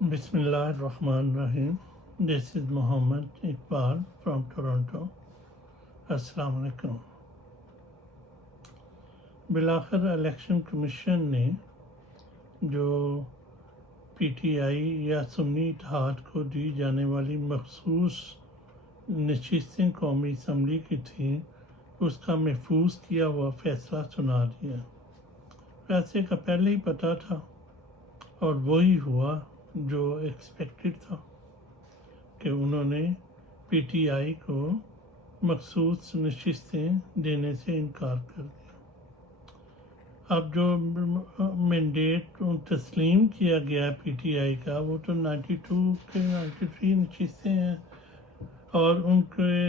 بسم اللہ الرحمن الرحیم. دس از محمد اقبال فرام ٹورنٹو. السلام علیکم. بالآخر الیکشن کمیشن نے جو پی ٹی آئی یا سنی اتحاد کو دی جانے والی مخصوص نشستیں قومی اسمبلی کی تھیں، اس کا محفوظ کیا ہوا فیصلہ سنا دیا. فیصلے کا پہلے ہی پتہ تھا اور وہی ہوا جو ایکسپیکٹڈ تھا کہ انہوں نے پی ٹی آئی کو مخصوص نشستیں دینے سے انکار کر دیا. اب جو مینڈیٹ تسلیم کیا گیا پی ٹی آئی کا، وہ تو 92 کے 93 نشستیں ہیں، اور ان کے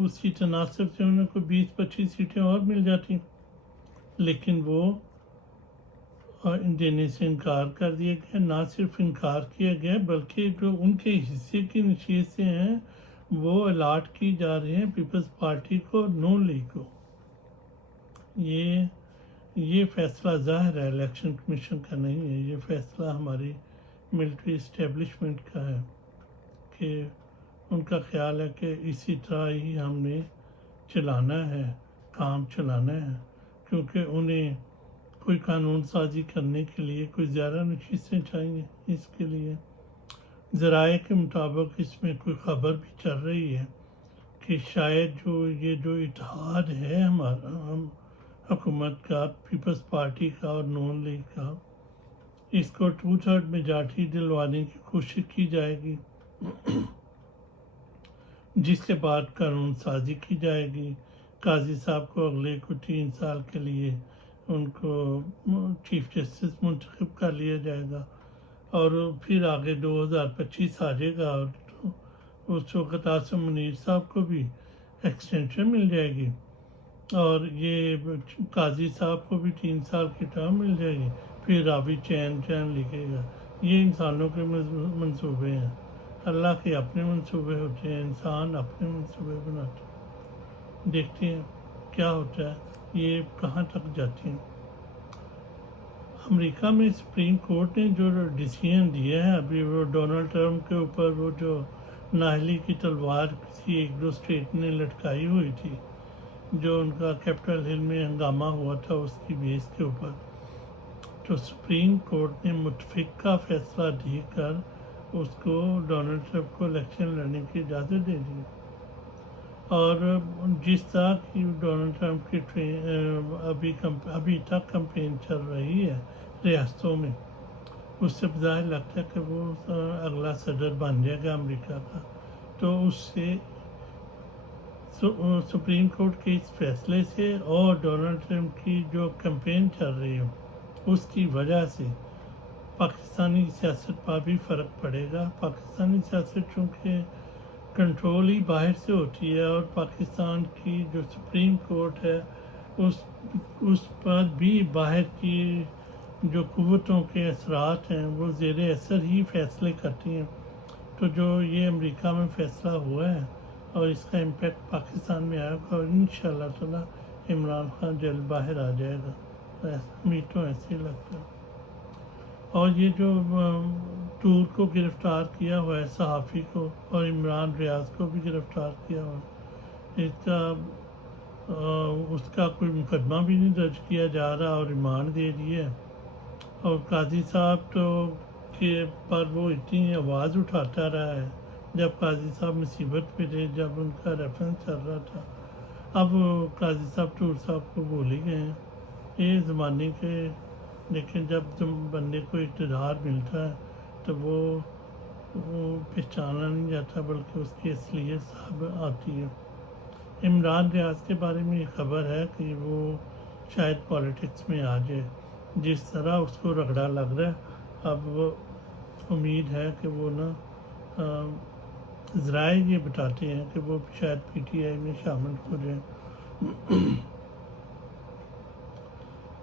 اسی تناسب سے انہیں کو 20-25 سیٹیں اور مل جاتی، لیکن وہ دینے سے انکار کر دیا گیا. نہ صرف انکار کیا گیا بلکہ جو ان کے حصے کی نشستیں ہیں وہ الاٹ کی جا رہی ہیں پیپلز پارٹی کو، نون لیگ کو. یہ فیصلہ ظاہر ہے الیکشن کمیشن کا نہیں ہے، یہ فیصلہ ہماری ملٹری اسٹیبلشمنٹ کا ہے کہ ان کا خیال ہے کہ اسی طرح ہی ہم نے چلانا ہے، کام چلانا ہے، کیونکہ انہیں کوئی قانون سازی کرنے کے لیے کوئی زیادہ نشستیں چاہیے. اس کے لیے ذرائع کے مطابق اس میں کوئی خبر بھی چل رہی ہے کہ شاید یہ جو اتحاد ہے ہمارا حکومت کا، پیپلز پارٹی کا اور نون لیگ کا، اس کو 2/3 میجارٹی دلوانے کی کوشش کی جائے گی، جس کے بعد قانون سازی کی جائے گی. قاضی صاحب کو اگلے 3 سال کے لیے ان کو چیف جسٹس منتخب کر لیا جائے گا، اور پھر آگے 2025 آ جائے گا، اور اس وقت عاصم منیر صاحب کو بھی ایکسٹینشن مل جائے گی، اور یہ قاضی صاحب کو بھی 3 سال کی ٹرم مل جائے گی. پھر راوی چین لکھے گا. یہ انسانوں کے منصوبے ہیں. اللہ کے اپنے منصوبے ہوتے ہیں، انسان اپنے منصوبے بناتے ہیں. دیکھتے ہیں کیا ہوتا ہے، یہ کہاں تک جاتی ہیں. امریکہ میں سپریم کورٹ نے جو ڈیسیژن دیا ہے ابھی، وہ ڈونلڈ ٹرمپ کے اوپر وہ جو نااہلی کی تلوار کسی 1-2 اسٹیٹ نے لٹکائی ہوئی تھی، جو ان کا کیپٹل ہل میں ہنگامہ ہوا تھا، اس کی بیس کے اوپر، تو سپریم کورٹ نے متفقہ فیصلہ دے کر اس کو ڈونلڈ ٹرمپ کو الیکشن لڑنے کی اجازت دے دی. اور جس طرح کی ڈونلڈ ٹرمپ کی ابھی تک کمپین چل رہی ہے ریاستوں میں، اس سے ظاہر لگتا ہے کہ وہ اگلا صدر بن جائے گا امریکہ کا. تو اس سے سپریم کورٹ کے اس فیصلے سے اور ڈونلڈ ٹرمپ کی جو کمپین چل رہی ہے اس کی وجہ سے پاکستانی سیاست پر بھی فرق پڑے گا. پاکستانی سیاست چونکہ کنٹرول ہی باہر سے ہوتی ہے، اور پاکستان کی جو سپریم کورٹ ہے اس پر بھی باہر کی جو قوتوں کے اثرات ہیں وہ زیر اثر ہی فیصلے کرتی ہیں. تو جو یہ امریکہ میں فیصلہ ہوا ہے اور اس کا امپیکٹ پاکستان میں آئے گا، اور انشاءاللہ تعالی عمران خان جلد باہر آ جائے گا، امید تو ایسے ہی لگتا ہے. اور یہ جو ٹور کو گرفتار کیا ہوا ہے صحافی کو، اور عمران ریاض کو بھی گرفتار کیا ہوا ہے، اس کا کوئی مقدمہ بھی نہیں درج کیا جا رہا اور ریمانڈ دے دیے. اور قاضی صاحب تو کے پر وہ اتنی آواز اٹھاتا رہا ہے جب قاضی صاحب مصیبت میں تھے، جب ان کا ریفرنس چل رہا تھا. اب قاضی صاحب ٹور صاحب کو بھول ہی گئے ہیں. یہ زمانے کے، لیکن جب بندے کو اقتدار ملتا ہے تو وہ پہچانا نہیں جاتا، بلکہ اس کی اصلیت صاحب آتی ہے. عمران ریاض کے بارے میں یہ خبر ہے کہ وہ شاید پولیٹکس میں آ جائے، جس طرح اس کو رگڑا لگ رہا ہے. اب وہ امید ہے کہ وہ ذرائع یہ بتاتے ہیں کہ وہ شاید پی ٹی آئی میں شامل ہو جائیں.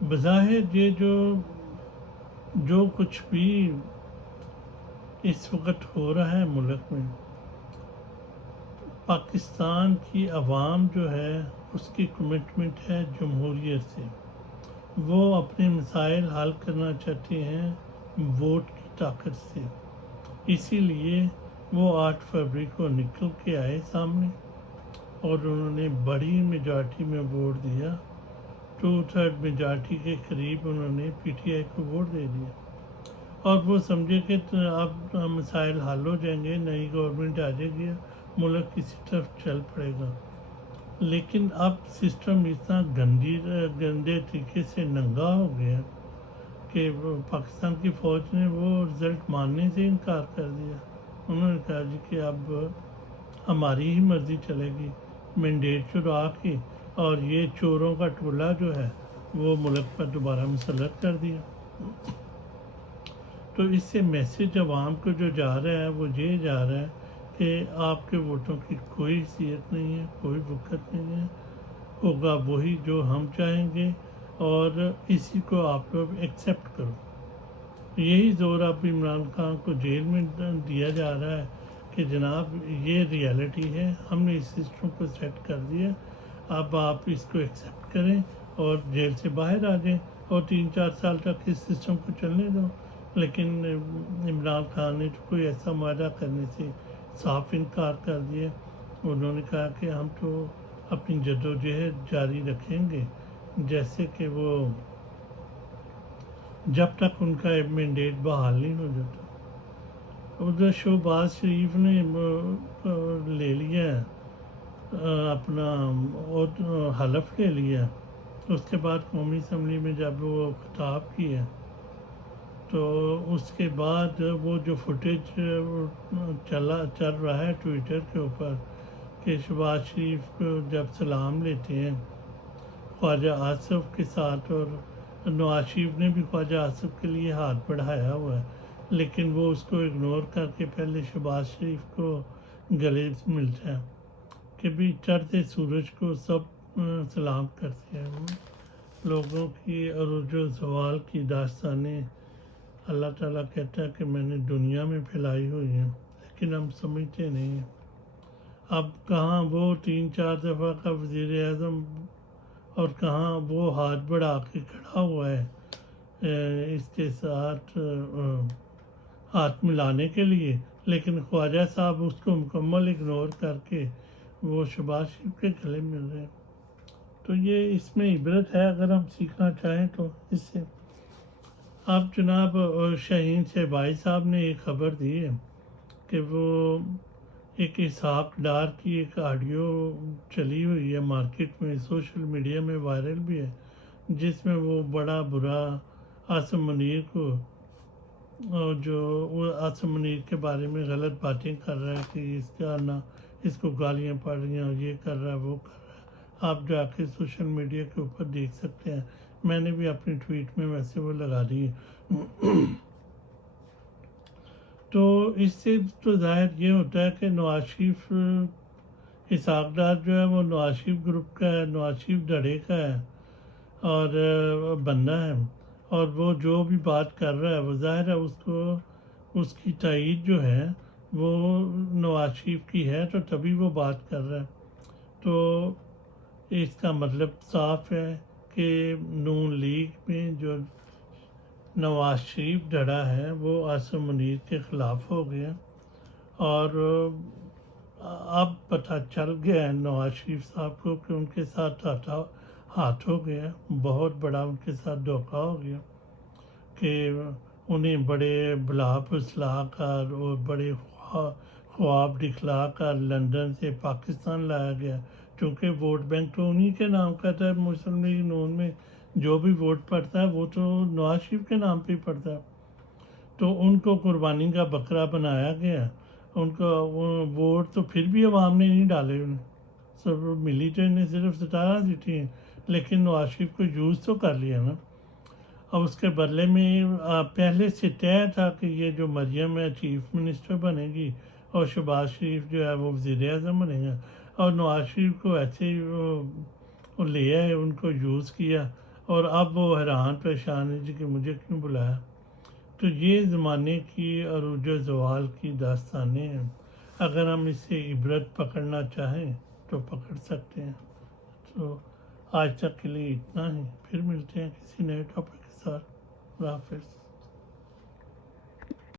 بظاہر یہ جو کچھ بھی اس وقت ہو رہا ہے ملک میں، پاکستان کی عوام جو ہے اس کی کمٹمنٹ ہے جمہوریت سے. وہ اپنے مسائل حل کرنا چاہتے ہیں ووٹ کی طاقت سے. اسی لیے وہ 8 فروری کو نکل کے آئے سامنے اور انہوں نے بڑی میجارٹی میں ووٹ دیا، 2/3 میجارٹی کے قریب انہوں نے پی ٹی آئی کو ووٹ دے دیا، اور وہ سمجھے کہ اب مسائل حل ہو جائیں گے، نئی گورنمنٹ آ جائے گی، ملک کسی طرف چل پڑے گا۔ لیکن اب سسٹم اتنا گندے طریقے سے ننگا ہو گیا کہ پاکستان کی فوج نے وہ رزلٹ ماننے سے انکار کر دیا۔ انہوں نے کہا جی کہ اب ہماری ہی مرضی چلے گی، مینڈیٹ چرا کے، اور یہ چوروں کا ٹولہ جو ہے وہ ملک پر دوبارہ مسلط کر دیا۔ تو اس سے میسج عوام کو جو جا رہا ہے وہ یہ جا رہا ہے کہ آپ کے ووٹوں کی کوئی حیثیت نہیں ہے، کوئی وقت نہیں ہے، ہوگا وہی جو ہم چاہیں گے، اور اسی کو آپ لوگ ایکسیپٹ کرو۔ یہی زور اب عمران خان کو جیل میں دیا جا رہا ہے کہ جناب یہ ریالٹی ہے، ہم نے اس سسٹم کو سیٹ کر دیا، اب آپ اس کو ایکسیپٹ کریں اور جیل سے باہر آ جائیں اور 3-4 سال تک اس سسٹم کو چلنے دو۔ لیکن عمران خان نے تو کوئی ایسا معاہدہ کرنے سے صاف انکار کر دیا۔ انہوں نے کہا کہ ہم تو اپنی جدوجہد جاری رکھیں گے، جیسے کہ وہ جب تک ان کا مینڈیٹ بحال نہیں ہو جاتا۔ ادھر شہباز شریف نے لے لیا اپنا حلف لے لیا، اس کے بعد قومی اسمبلی میں جب وہ خطاب کیا تو اس کے بعد وہ جو فوٹیج چل رہا ہے ٹویٹر کے اوپر کہ شہباز شریف کو جب سلام لیتے ہیں خواجہ آصف کے ساتھ، اور نواز شریف نے بھی خواجہ آصف کے لیے ہاتھ بڑھایا ہوا ہے، لیکن وہ اس کو اگنور کر کے پہلے شہباز شریف کو گلے ملتا ہے کہ بھی چڑھتے سورج کو سب سلام کرتے ہیں۔ لوگوں کی عروج و زوال کی داستانیں اللہ تعالیٰ کہتا ہے کہ میں نے دنیا میں پھیلائی ہوئی ہیں، لیکن ہم سمجھتے نہیں ہیں۔ اب کہاں وہ 3-4 دفعہ کا وزیر اعظم اور کہاں وہ ہاتھ بڑھا کے کھڑا ہوا ہے اس کے ساتھ ہاتھ ملانے کے لیے، لیکن خواجہ صاحب اس کو مکمل اگنور کر کے وہ شہباز شریف کے گلے مل رہے ہیں۔ تو یہ اس میں عبرت ہے اگر ہم سیکھنا چاہیں تو اس سے۔ اب جناب شاہین شہبائی صاحب نے ایک خبر دی ہے کہ وہ ایک اسحاق ڈار کی ایک آڈیو چلی ہوئی ہے مارکیٹ میں، سوشل میڈیا میں وائرل بھی ہے، جس میں وہ بڑا برا عاصم منیر کو، جو وہ عاصم منیر کے بارے میں غلط باتیں کر رہا ہے کہ اس کا نہ اس کو گالیاں پڑ رہی ہیں، یہ کر رہا ہے وہ کر رہا ہے۔ آپ جا کے سوشل میڈیا کے اوپر دیکھ سکتے ہیں، میں نے بھی اپنی ٹویٹ میں ویسے وہ لگا دی ہے۔ تو اس سے تو ظاہر یہ ہوتا ہے کہ نواز شریف اسحاق ڈار جو ہے وہ نواز شریف گروپ کا ہے، نواز شریف دھڑے کا ہے اور بندہ ہے، اور وہ جو بھی بات کر رہا ہے وہ ظاہر ہے اس کو اس کی تائید جو ہے وہ نواز شریف کی ہے، تو تبھی وہ بات کر رہا ہے۔ تو اس کا مطلب صاف ہے کہ نون لیگ میں جو نواز شریف ڈڑا ہے وہ عاصم منیر کے خلاف ہو گیا، اور اب پتہ چل گیا ہے نواز شریف صاحب کو کہ ان کے ساتھ ہاتھ ہو گیا، بہت بڑا ان کے ساتھ دھوکہ ہو گیا کہ انہیں بڑے بلا پھسلا کر اور بڑے خواب دکھلا کر لندن سے پاکستان لایا گیا، کیونکہ ووٹ بینک تو انہی کے نام کا تھا۔ مسلم لیگ نون میں جو بھی ووٹ پڑتا ہے وہ تو نواز شریف کے نام پہ پڑتا ہے، تو ان کو قربانی کا بکرا بنایا گیا۔ ان کا ووٹ تو پھر بھی عوام نے نہیں ڈالے، انہیں سب ملی تو انہیں صرف 17 سیٹیں ہیں، لیکن نواز شریف کو یوز تو کر لیا نا۔ اور اس کے بدلے میں پہلے سے طے تھا کہ یہ جو مریم ہے چیف منسٹر بنے گی اور شہباز شریف جو ہے وہ وزیر اعظم بنے گا، اور نواز شریف کو ایسے ہی لیا ہے، ان کو یوز کیا، اور اب وہ حیران پریشان ہے جی کہ مجھے کیوں بلایا۔ تو یہ زمانے کی عروج و زوال کی داستانیں ہیں، اگر ہم اس سے عبرت پکڑنا چاہیں تو پکڑ سکتے ہیں۔ تو آج تک کے لیے اتنا ہی، پھر ملتے ہیں کسی نئے ٹاپک کے ساتھ۔ اللہ حافظ۔